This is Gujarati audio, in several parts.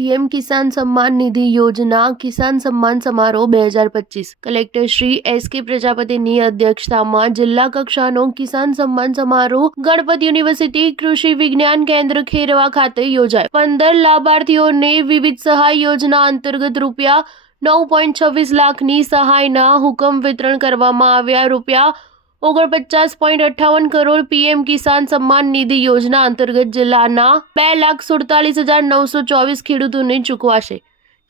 પીએમ કિસાન સન્માન નિધિ યોજના કિસાન સન્માન સમારોહ 2025 કલેક્ટર શ્રી એસ.કે. પ્રજાપતિની અધ્યક્ષતામાં જિલ્લા કક્ષાનો કિસાન સન્માન સમારોહ ગણપત યુનિવર્સિટી કૃષિ વિજ્ઞાન કેન્દ્ર ખેરવા ખાતે યોજાયો। 15 લાભાર્થીઓને વિવિધ સહાય યોજના અંતર્ગત રૂપિયા 9.26 લાખની સહાયના હુકમ વિતરણ કરવામાં આવ્યા। રૂપિયા 49.58 કરોડ પીએમ કિસાન સન્માન નિધિ યોજના અંતર્ગત જિલ્લાના 2,47,924 ખેડૂતોને ચૂકવાશે।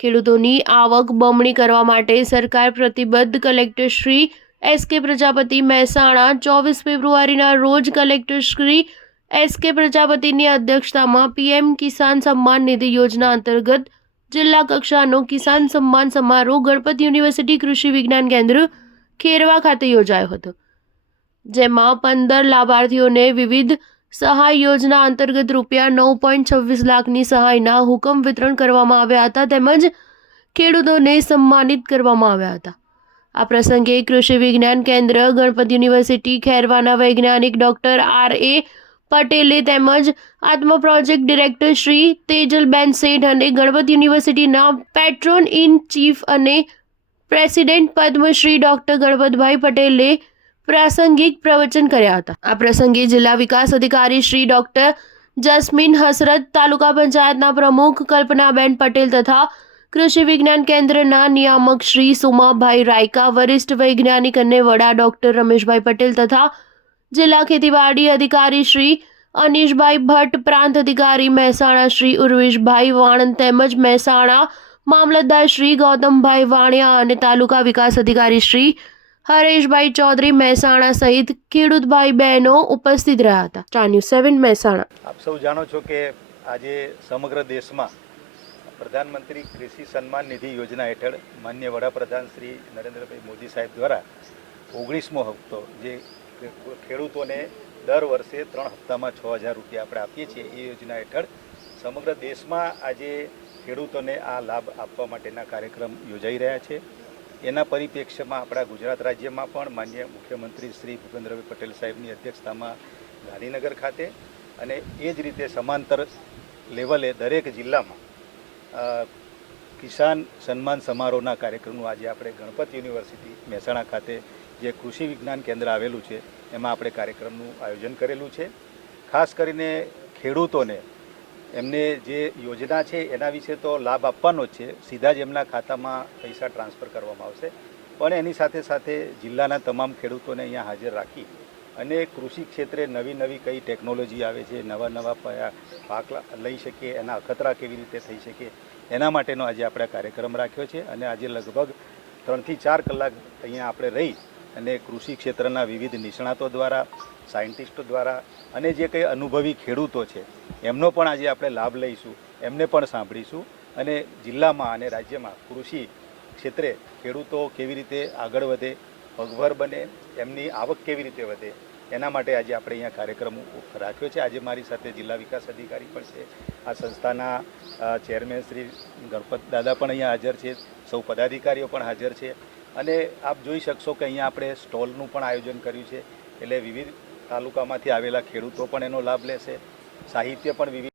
ખેડૂતોની આવક બમણી કરવા માટે સરકાર પ્રતિબદ્ધ। કલેક્ટર શ્રી એસ.કે. પ્રજાપતિ મહેસાણા 24 ફેબ્રુઆરીના રોજ કલેક્ટર શ્રી એસ.કે. પ્રજાપતિની અધ્યક્ષતામાં પીએમ કિસાન સન્માન નિધિ યોજના અંતર્ગત જિલ્લા કક્ષાનો કિસાન સન્માન સમારોહ ગણપત યુનિવર્સિટી કૃષિ વિજ્ઞાન કેન્દ્ર ખેરવા ખાતે યોજાયો હતો, જેમાં 15 લાભાર્થીઓને વિવિધ સહાય યોજના અંતર્ગત રૂપિયા 9.26 લાખની સહાયના હુકમ વિતરણ કરવામાં આવ્યા હતા, તેમજ ખેડૂતોને સન્માનિત કરવામાં આવ્યા હતા। આ પ્રસંગે કૃષિ વિજ્ઞાન કેન્દ્ર ગણપત યુનિવર્સિટી ખેરવાના વૈજ્ઞાનિક ડોક્ટર આર.એ. પટેલે તેમજ આત્મા પ્રોજેક્ટ ડિરેક્ટર શ્રી તેજલબેન શેઠ અને ગણપત યુનિવર્સિટીના પેટ્રોન ઇન ચીફ અને પ્રેસિડેન્ટ પદ્મશ્રી ડોક્ટર ગણપતભાઈ પટેલે પ્રાસંગિક પ્રવચન કર્યા હતા। આ પ્રસંગે જિલ્લા વિકાસ અધિકારી શ્રી ડોક્ટર જસ્મીન હસરત, તાલુકા પંચાયતના પ્રમુખ કલ્પનાબેન પટેલ તથા કૃષિ વિજ્ઞાન કેન્દ્રના નિયામક શ્રી સુમાભાઈ રાયકા, વરિષ્ઠ વૈજ્ઞાનિક અને વડા ડોક્ટર રમેશભાઈ પટેલ તથા જિલ્લા ખેતીવાડી અધિકારી શ્રી અનીશભાઈ ભટ્ટ, પ્રાંત અધિકારી મહેસાણા શ્રી ઉર્વેશભાઈ વાણંદ તેમજ મહેસાણા મામલતદાર શ્રી ગૌતમભાઈ વાણિયા અને તાલુકા વિકાસ અધિકારી શ્રી હરેશભાઈ ચૌધરી મહેસાણા સહિત ખેડૂત ભાઈ બહેનો ઉપસ્થિત રહ્યા હતા। Star news 7 Mehsana. આપ સૌ જાણો છો કે આજે સમગ્ર દેશમાં પ્રધાનમંત્રી કૃષિ સન્માન નિધિ યોજના હેઠળ માનનીય વડાપ્રધાન શ્રી નરેન્દ્રભાઈ મોદી સાહેબ દ્વારા 19મો હપ્તો જે ખેડૂતોને દર વર્ષે 3 હપ્તામાં 6,000 રૂપિયા આપણે આપીએ છીએ, એ યોજના હેઠળ સમગ્ર દેશમાં આજે ખેડૂતોને આ લાભ આપવા માટેના કાર્યક્રમ યોજાઈ રહ્યા છે। એના પરિપ્રેક્ષ્યમાં આપણા ગુજરાત રાજ્યમાં પણ માનનીય મુખ્યમંત્રી શ્રી ભૂપેન્દ્રભાઈ પટેલ સાહેબની અધ્યક્ષતામાં ગાંધીનગર ખાતે અને એ જ રીતે સમાંતર લેવલે દરેક જિલ્લામાં કિસાન સન્માન સમારોહના કાર્યક્રમનું આજે આપણે ગણપત યુનિવર્સિટી મહેસાણા ખાતે જે કૃષિ વિજ્ઞાન કેન્દ્ર આવેલું છે એમાં આપણે કાર્યક્રમનું આયોજન કરેલું છે। ખાસ કરીને ખેડૂતોને એમને જે યોજના છે એના વિશે તો લાભ આપવાનો જ છે, સીધા જ એમના ખાતામાં પૈસા ટ્રાન્સફર કરવામાં આવશે, પણ એની સાથે સાથે જિલ્લાના તમામ ખેડૂતોને અહીંયા હાજર રાખી અને કૃષિ ક્ષેત્રે નવી કઈ ટેકનોલોજી આવે છે, નવા પાક લઈ શકીએ, એના અખતરા કેવી રીતે થઈ શકે, એના માટેનો આજે આપણે કાર્યક્રમ રાખ્યો છે। અને આજે લગભગ 3 થી 4 કલાક અહીંયા આપણે રહી અને કૃષિ ક્ષેત્રના વિવિધ નિષ્ણાતો દ્વારા, સાયન્ટિસ્ટો દ્વારા અને જે કંઈ અનુભવી ખેડૂતો છે એમનો પણ આજે આપણે લાભ લઈશું, એમને પણ સાંભળીશું અને જિલ્લામાં અને રાજ્યમાં કૃષિ ક્ષેત્રે ખેડૂતો કેવી રીતે આગળ વધે, પગભર બને, એમની આવક કેવી રીતે વધે, એના માટે આજે આપણે અહીંયા કાર્યક્રમ રાખ્યો છે। આજે મારી સાથે જિલ્લા વિકાસ અધિકારી પણ છે, આ સંસ્થાના ચેરમેન શ્રી ગણપત દાદા પણ અહીંયા હાજર છે, સૌ પદાધિકારીઓ પણ હાજર છે અને આપ જોઈ શકશો કે અહીંયા આપણે સ્ટોલનું પણ આયોજન કર્યું છે, એટલે વિવિધ તાલુકામાંથી આવેલા ખેડૂતો પણ એનો લાભ લેશે, સાહિત્ય પણ વિવિધ